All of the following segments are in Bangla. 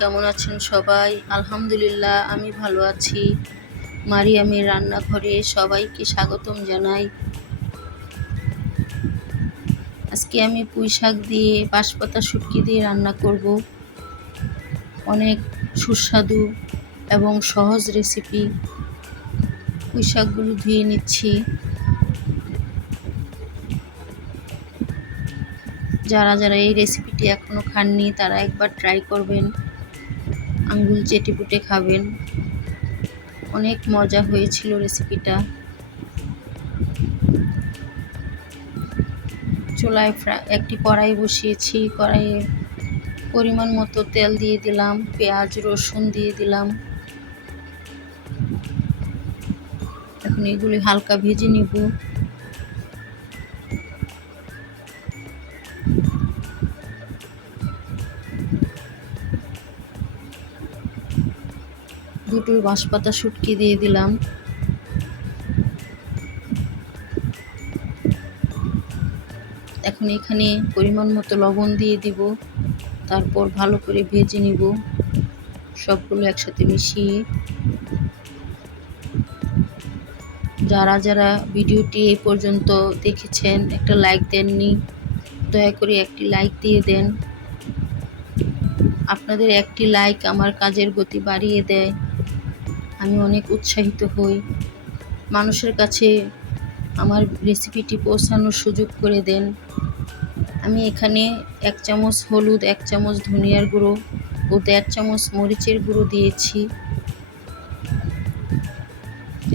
কেমন আছেন সবাই? আলহামদুলিল্লাহ আমি ভালো আছি। মারিয়ামের রান্নাঘরে সবাইকে স্বাগতম জানাই। আজকে আমি পুঁইশাক দিয়ে বাঁশপাতা শুটকি দিয়ে রান্না করব। অনেক সুস্বাদু এবং সহজ রেসিপি। পুঁইশাকগুলো ধুয়ে নিচ্ছি। যারা যারা এই রেসিপিটি এখনও খাননি তারা একবার ট্রাই করবেন, আঙ্গুল চেটে পুটে খাবেন। অনেক মজা হয়েছিল রেসিপিটা। চুলায় একটি কড়াই বসিয়েছি। কড়াইয়ে পরিমাণ মতো তেল দিয়ে দিলাম, পেঁয়াজ রসুন দিয়ে দিলাম। এখন এগুলি হালকা ভেজে নিব। দুটো বাঁশপাতা শুটকি দিয়ে দিলাম। এখন এখানে পরিমাণ মতো লবণ দিয়ে দিব। তারপর ভালো করে ভেজে নিব সবগুলো একসাথে মিশিয়ে। যারা যারা ভিডিওটি এই পর্যন্ত দেখেছেন একটা লাইক দেননি, দয়া করে একটি লাইক দিয়ে দেন। আপনাদের একটি লাইক আমার কাজের গতি বাড়িয়ে দেয়। আমি অনেক উৎসাহিত হই। মানুষের কাছে আমার রেসিপিটি পৌঁছানোর সুযোগ করে দেন। আমি এখানে 1 চামচ হলুদ, 1 চামচ ধনিয়ার গুঁড়ো ও 1.5 চামচ মরিচের গুঁড়ো দিয়েছি।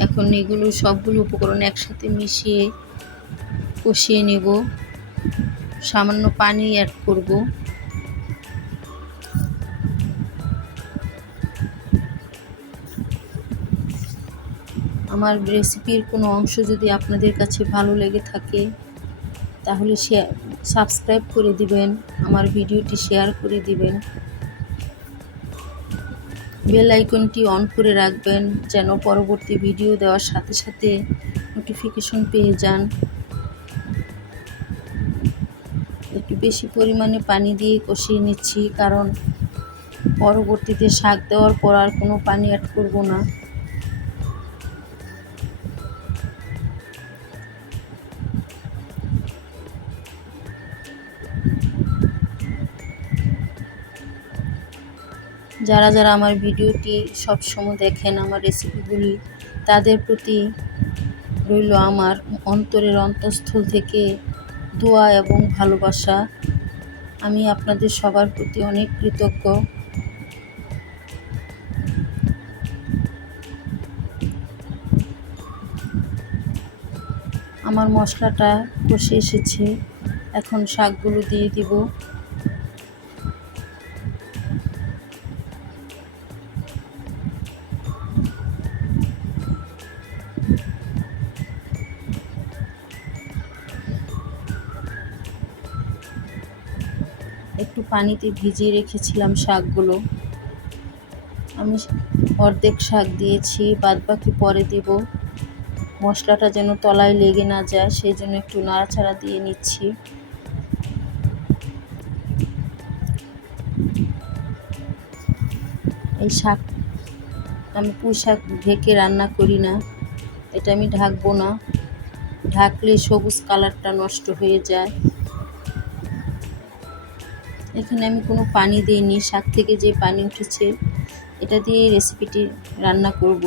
এখন এগুলো সবগুলো উপকরণ একসাথে মিশিয়ে কষিয়ে নেব। সামান্য পানি অ্যাড করব। আমার রেসিপির কোনো অংশ যদি আপনাদের কাছে ভালো লেগে থাকে তাহলে সাবস্ক্রাইব করে দিবেন, আমার ভিডিওটি শেয়ার করে দিবেন। বেল আইকনটি অন করে রাখবেন যেন পরবর্তী ভিডিও দেওয়ার সাথে সাথে নোটিফিকেশন পেয়ে যান। একটু বেশি পরিমাণে পানি দিয়ে কষিয়ে নিচ্ছি, কারণ পরবর্তীতে শাক দেওয়ার পর আর কোনো পানি অ্যাড করব না। যারা যারা আমার ভিডিওটি সবসময় দেখেন, আমার রেসিপিগুলি, তাদের প্রতি রইল আমার অন্তরের অন্তঃস্থল থেকে দোয়া এবং ভালোবাসা। আমি আপনাদের সবার প্রতি অনেক কৃতজ্ঞ। আমার মশলাটা কষে এসেছে, এখন শাকগুলো দিয়ে দিব। একটু পানিতে ভিজিয়ে রেখেছিলাম শাকগুলো। আমি অর্ধেক শাক দিয়েছি, বাদবাকি পরে দিব। মশলাটা যেন তলায় লেগে না যায় সেই জন্য একটু নাড়াচাড়া দিয়ে নিচ্ছি। এই শাক আমি পুঁই শাক ঢেকে রান্না করি না, এটা আমি ঢাকবো না। ঢাকলে সবুজ কালারটা নষ্ট হয়ে যায়। এখানে আমি কোনো পানি দিইনি, শাক থেকে যে পানি উঠেছে এটা দিয়ে রেসিপিটি রান্না করব।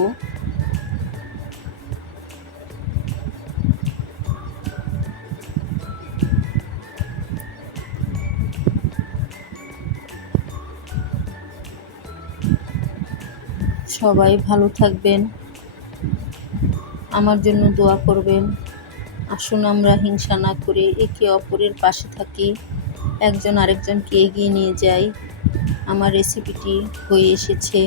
সবাই ভালো থাকবেন, আমার জন্য দোয়া করবেন। আসুন আমরা হিংসা না করে একে অপরের পাশে থাকি, একজন আরেকজনকে এগিয়ে নিয়ে যাই। আমার রেসিপিটি হয়ে এসেছে।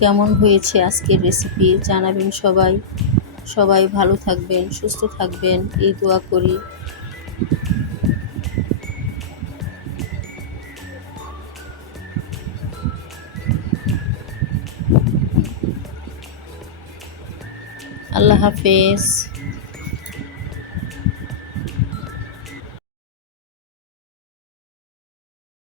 কেমন হয়েছে আজকের রেসিপি জানাবেন সবাই। সবাই ভালো থাকবেন, সুস্থ থাকবেন এই দোয়া করি। আল্লাহ হাফেজ।